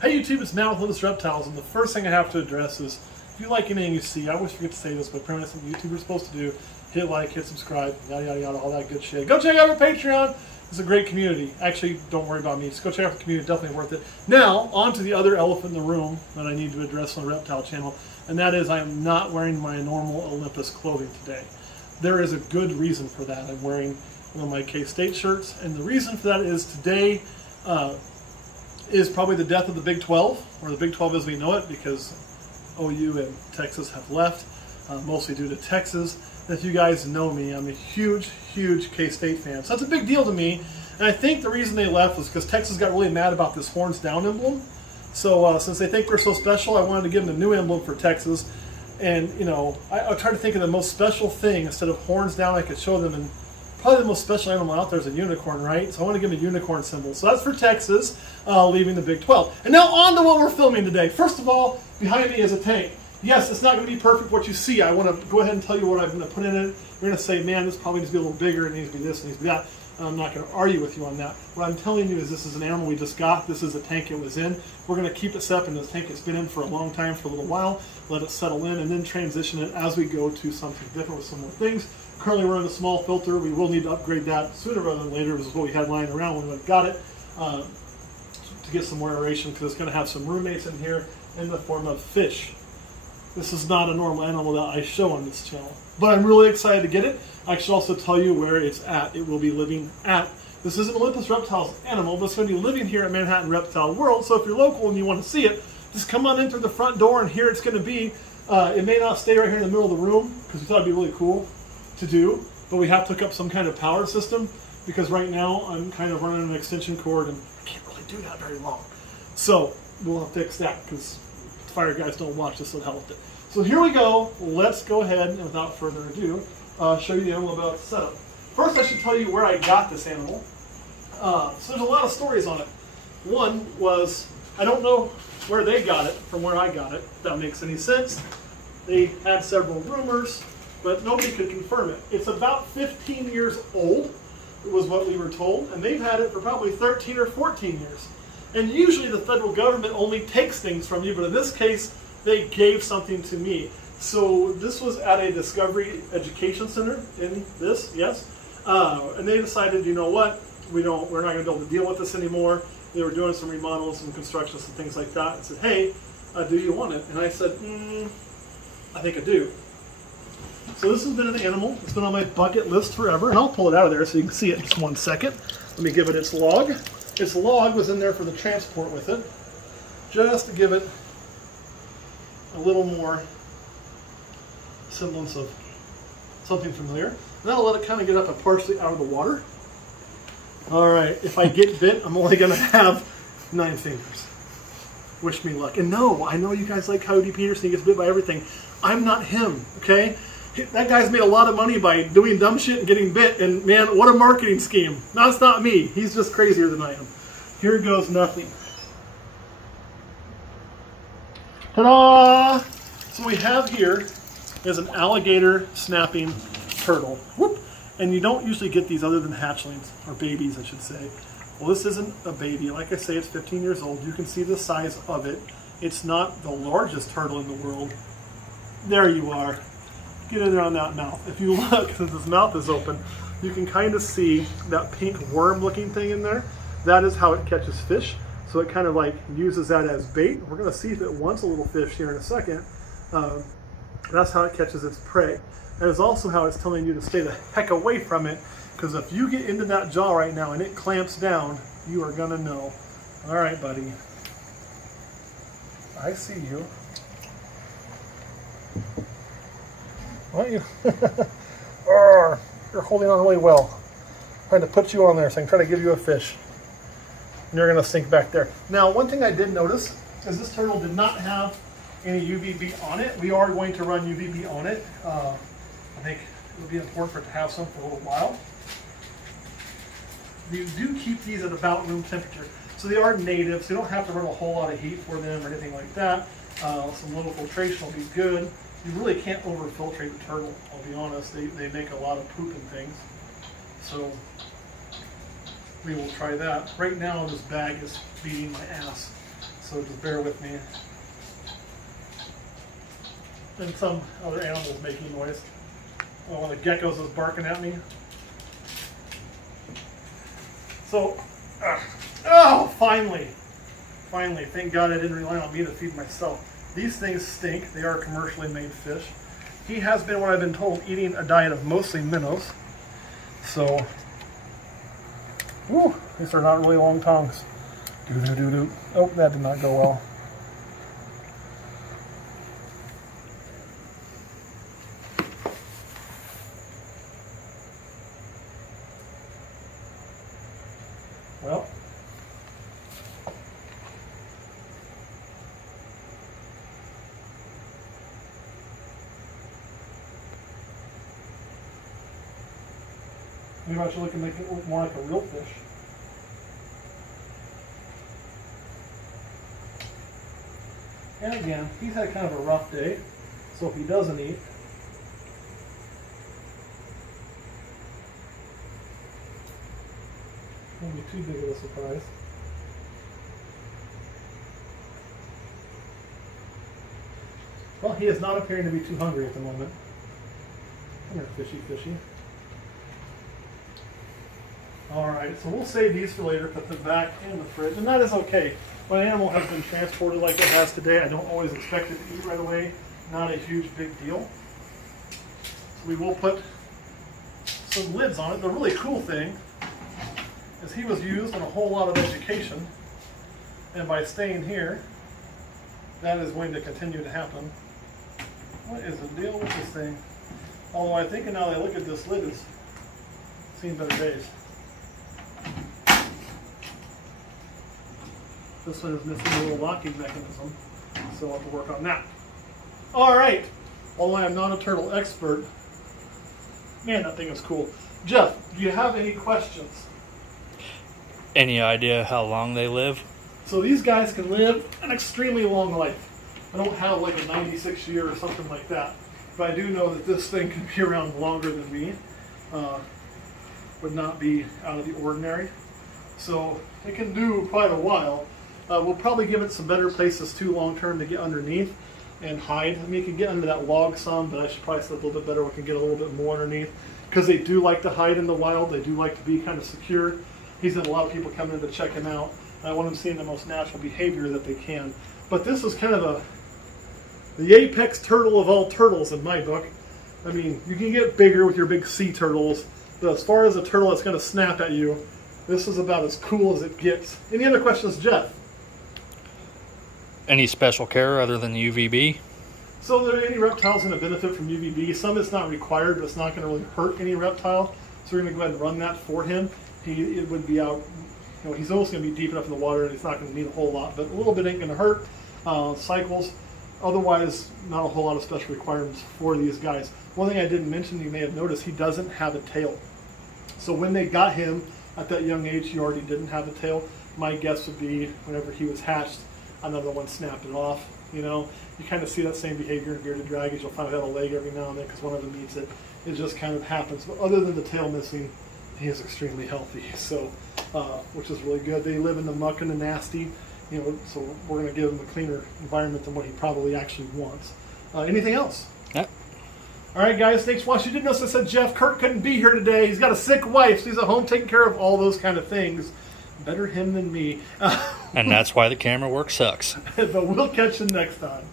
Hey YouTube, it's Matt with Olympus Reptiles, and the first thing I have to address is, if you like anything you see, I always forget to say this, but apparently that's what YouTubers are supposed to do. Hit like, hit subscribe, yada yada yada, all that good shit. Go check out our Patreon. It's a great community. Actually, don't worry about me. Just go check out the community. Definitely worth it. Now, on to the other elephant in the room that I need to address on the Reptile channel, and that is I am not wearing my normal Olympus clothing today. There is a good reason for that. I'm wearing one of my K-State shirts, and the reason for that is today is probably the death of the Big 12, or the Big 12 as we know it, because OU and Texas have left, mostly due to Texas. And if you guys know me, I'm a huge, huge K-State fan. So that's a big deal to me. And I think the reason they left was because Texas got really mad about this horns down emblem. So since they think we're so special, I wanted to give them a new emblem for Texas. And, you know, I tried to think of the most special thing instead of horns down I could show them. And probably the most special animal out there is a unicorn, right? So I want to give them a unicorn symbol. So that's for Texas, leaving the Big 12. And now on to what we're filming today. First of all, behind me is a tank. Yes, it's not going to be perfect what you see. I want to go ahead and tell you what I'm going to put in it. You're going to say, man, this probably needs to be a little bigger. It needs to be this, it needs to be that. I'm not going to argue with you on that. What I'm telling you is this is an animal we just got. This is the tank it was in. We're going to keep it set up in this tank it's been in for a long time, for a little while. Let it settle in and then transition it as we go to something different with some more things. Currently we're in a small filter. We will need to upgrade that sooner rather than later. This is what we had lying around when we got it to get some more aeration, because it's going to have some roommates in here in the form of fish. This is not a normal animal that I show on this channel, but I'm really excited to get it. I should also tell you where it's at. It will be living at, this is an Olympus Reptiles animal, but it's going to be living here at Manhattan Reptile World. So if you're local and you want to see it, just come on in through the front door, and here it's going to be. It may not stay right here in the middle of the room because we thought it'd be really cool to do, but we have to hook up some kind of power system because right now I'm kind of running an extension cord and I can't really do that very long. So we'll fix that because fire guys don't watch this, so help with it. So here we go. Let's go ahead and without further ado, show you the animal about its setup. First, I should tell you where I got this animal. So there's a lot of stories on it. One was, I don't know where they got it from where I got it, if that makes any sense. They had several rumors, but nobody could confirm it. It's about 15 years old, was what we were told, and they've had it for probably 13 or 14 years. And usually the federal government only takes things from you, but in this case, they gave something to me. So this was at a Discovery Education Center in this, yes. And they decided, you know what, we're not going to be able to deal with this anymore. They were doing some remodels and constructions and things like that, and said, hey, do you want it? And I said, I think I do. So this has been an animal. It's been on my bucket list forever, and I'll pull it out of there so you can see it in just 1 second. Let me give it its log. Its log was in there for the transport with it, just to give it a little more semblance of something familiar. And I'll let it kind of get up and partially out of the water. All right, if I get bit, I'm only going to have 9 fingers. Wish me luck. And no, I know you guys like Coyote Peterson. He gets bit by everything. I'm not him, okay? That guy's made a lot of money by doing dumb shit and getting bit, and man, what a marketing scheme. That's not me. He's just crazier than I am. Here goes nothing. Ta-da! So what we have here is an alligator snapping turtle. Whoop! And you don't usually get these other than hatchlings, or babies I should say. Well, this isn't a baby. Like I say, it's 15 years old. You can see the size of it. It's not the largest turtle in the world. There you are. Get in there on that mouth. If you look, since his mouth is open, you can kind of see that pink worm looking thing in there. That is how it catches fish. So it kind of like uses that as bait. We're going to see if it wants a little fish here in a second. That's how it catches its prey. And it's also how it's telling you to stay the heck away from it, because if you get into that jaw right now and it clamps down, you are going to know. All right, buddy. I see you. What you? You're holding on really well. I'm trying to put you on there so I can try to give you a fish. And you're going to sink back there. Now, one thing I did notice is this turtle did not have any UVB on it. We are going to run UVB on it. I think it would be important for it to have some for a little while. You do keep these at about room temperature. So they are native, so you don't have to run a whole lot of heat for them or anything like that. Some little filtration will be good. You really can't over-filtrate the turtle, I'll be honest. They make a lot of poop and things. So we will try that. Right now this bag is beating my ass. So just bear with me. And some other animals making noise. Oh, one of the geckos is barking at me. So, oh, finally. Finally, thank God I didn't rely on me to feed myself. These things stink. They are commercially made fish. He has been, what I've been told, eating a diet of mostly minnows. So, whew, these are not really long tongues. Doo-doo-doo-doo. Oh, that did not go well. Well, maybe I should look and make it look more like a real fish. And again, he's had kind of a rough day, so if he doesn't eat, won't be too big of a surprise. Well, he is not appearing to be too hungry at the moment. Come here, fishy, fishy. Alright, so we'll save these for later, put them back in the fridge, and that is okay. When an animal has been transported like it has today, I don't always expect it to eat right away. Not a huge big deal. So we will put some lids on it. The really cool thing is he was used in a whole lot of education, and by staying here, that is going to continue to happen. What is the deal with this thing? Although I think now that I look at this lid, it's seen better days. This one is missing a little locking mechanism, so I'll have to work on that. Alright, although I am not a turtle expert, man, that thing is cool. Jeff, do you have any questions? Any idea how long they live? So these guys can live an extremely long life. I don't have like a 96 year or something like that, but I do know that this thing can be around longer than me. Would not be out of the ordinary. So it can do quite a while. We'll probably give it some better places too long term to get underneath and hide. I mean, it can get under that log some, but I should probably set a little bit better. We can get a little bit more underneath because they do like to hide in the wild. They do like to be kind of secure. He's had a lot of people coming in to check him out. I want him seeing the most natural behavior that they can. But this is kind of the apex turtle of all turtles in my book. I mean, you can get bigger with your big sea turtles, but as far as a turtle that's going to snap at you, this is about as cool as it gets. Any other questions, Jeff? Any special care other than the UVB? So are there any reptiles going to benefit from UVB? Some it's not required, but it's not going to really hurt any reptile. So we're going to go ahead and run that for him. It would be out, you know, he's almost going to be deep enough in the water and he's not going to need a whole lot, but a little bit ain't going to hurt. Cycles, otherwise not a whole lot of special requirements for these guys. One thing I didn't mention, you may have noticed, he doesn't have a tail. So when they got him at that young age, he already didn't have a tail. My guess would be whenever he was hatched, another one snapped it off. You know, you kind of see that same behavior in bearded dragons. You'll find out a leg every now and then because one of them eats it. It just kind of happens. But other than the tail missing, he is extremely healthy. So, which is really good. They live in the muck and the nasty. You know, so we're going to give him a cleaner environment than what he probably actually wants. Anything else? Yep. All right, guys. Thanks for watching. You did notice I said Jeff Kurt couldn't be here today. He's got a sick wife, so he's at home taking care of all those kind of things. Better him than me. And that's why the camera work sucks. But we'll catch you next time.